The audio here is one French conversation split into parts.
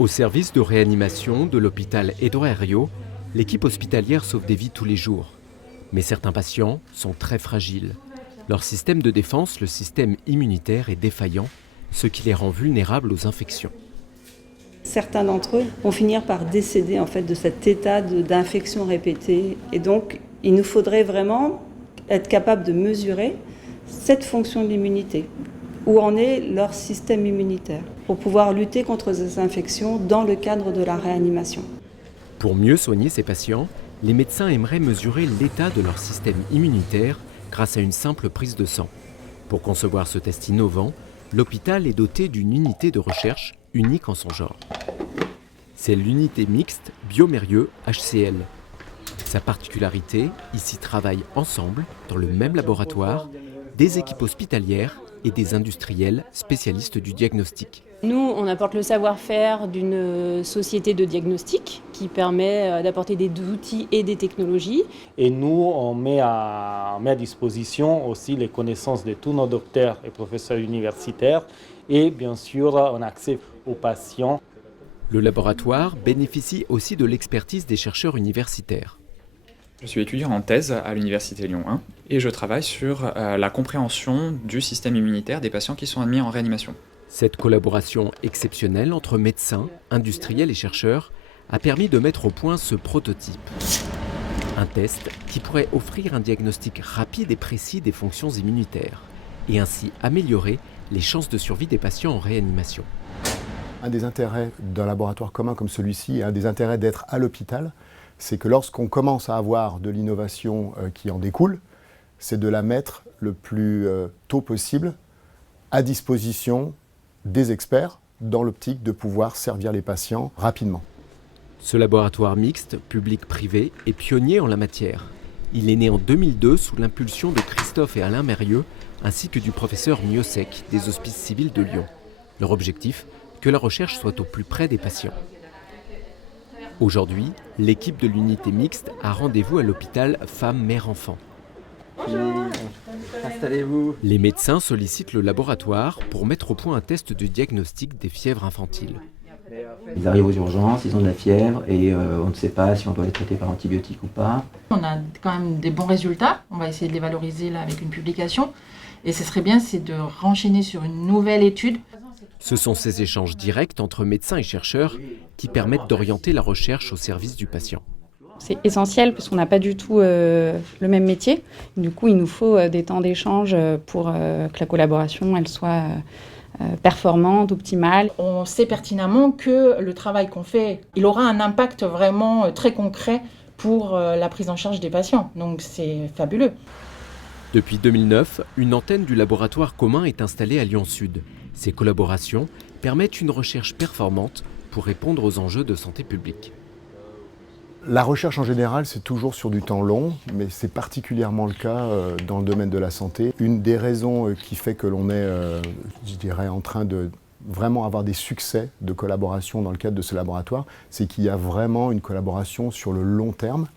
Au service de réanimation de l'hôpital Édouard Herriot, l'équipe hospitalière sauve des vies tous les jours. Mais certains patients sont très fragiles. Leur système de défense, le système immunitaire, est défaillant, ce qui les rend vulnérables aux infections. Certains d'entre eux vont finir par décéder de cet état d'infection répétée. Et donc, il nous faudrait vraiment être capable de mesurer cette fonction de l'immunité. Où en est leur système immunitaire pour pouvoir lutter contre ces infections dans le cadre de la réanimation. Pour mieux soigner ces patients, les médecins aimeraient mesurer l'état de leur système immunitaire grâce à une simple prise de sang. Pour concevoir ce test innovant, l'hôpital est doté d'une unité de recherche unique en son genre. C'est l'unité mixte Biomérieux HCL. Sa particularité, ici travaillent ensemble, dans le même laboratoire, des équipes hospitalières et des industriels spécialistes du diagnostic. Nous, on apporte le savoir-faire d'une société de diagnostic qui permet d'apporter des outils et des technologies. Et nous, on met à disposition aussi les connaissances de tous nos docteurs et professeurs universitaires et bien sûr, on a accès aux patients. Le laboratoire bénéficie aussi de l'expertise des chercheurs universitaires. Je suis étudiant en thèse à l'Université Lyon 1 et je travaille sur la compréhension du système immunitaire des patients qui sont admis en réanimation. Cette collaboration exceptionnelle entre médecins, industriels et chercheurs a permis de mettre au point ce prototype. Un test qui pourrait offrir un diagnostic rapide et précis des fonctions immunitaires et ainsi améliorer les chances de survie des patients en réanimation. Un des intérêts d'un laboratoire commun comme celui-ci, un des intérêts d'être à l'hôpital, c'est que lorsqu'on commence à avoir de l'innovation qui en découle, c'est de la mettre le plus tôt possible à disposition des experts dans l'optique de pouvoir servir les patients rapidement. Ce laboratoire mixte, public-privé, est pionnier en la matière. Il est né en 2002 sous l'impulsion de Christophe et Alain Mérieux, ainsi que du professeur Miossec des Hospices civils de Lyon. Leur objectif, que la recherche soit au plus près des patients. Aujourd'hui, l'équipe de l'unité mixte a rendez-vous à l'hôpital Femmes-Mères-Enfants. Bonjour, installez-vous. Les médecins sollicitent le laboratoire pour mettre au point un test de diagnostic des fièvres infantiles. Ils arrivent aux urgences, ils ont de la fièvre et on ne sait pas si on doit les traiter par antibiotiques ou pas. On a quand même des bons résultats, on va essayer de les valoriser là avec une publication. Et ce serait bien, c'est de renchaîner sur une nouvelle étude. Ce sont ces échanges directs entre médecins et chercheurs qui permettent d'orienter la recherche au service du patient. C'est essentiel parce qu'on n'a pas du tout le même métier. Du coup, il nous faut des temps d'échange pour que la collaboration elle soit performante, optimale. On sait pertinemment que le travail qu'on fait, il aura un impact vraiment très concret pour la prise en charge des patients. Donc c'est fabuleux. Depuis 2009, une antenne du laboratoire commun est installée à Lyon Sud. Ces collaborations permettent une recherche performante pour répondre aux enjeux de santé publique. La recherche en général, c'est toujours sur du temps long, mais c'est particulièrement le cas dans le domaine de la santé. Une des raisons qui fait que l'on est, en train de vraiment avoir des succès de collaboration dans le cadre de ce laboratoire, c'est qu'il y a vraiment une collaboration sur le long terme.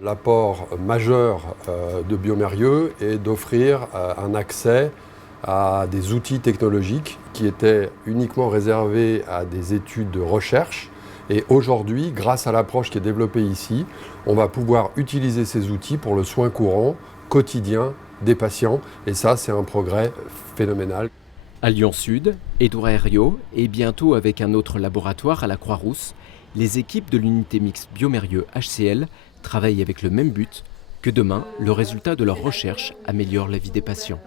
L'apport majeur de Biomérieux est d'offrir un accès à des outils technologiques qui étaient uniquement réservés à des études de recherche. Et aujourd'hui, grâce à l'approche qui est développée ici, on va pouvoir utiliser ces outils pour le soin courant, quotidien des patients. Et ça, c'est un progrès phénoménal. À Lyon Sud, Édouard Herriot et bientôt avec un autre laboratoire à la Croix-Rousse, les équipes de l'unité mixte Biomérieux HCL travaillent avec le même but, que demain, le résultat de leur recherche améliore la vie des patients.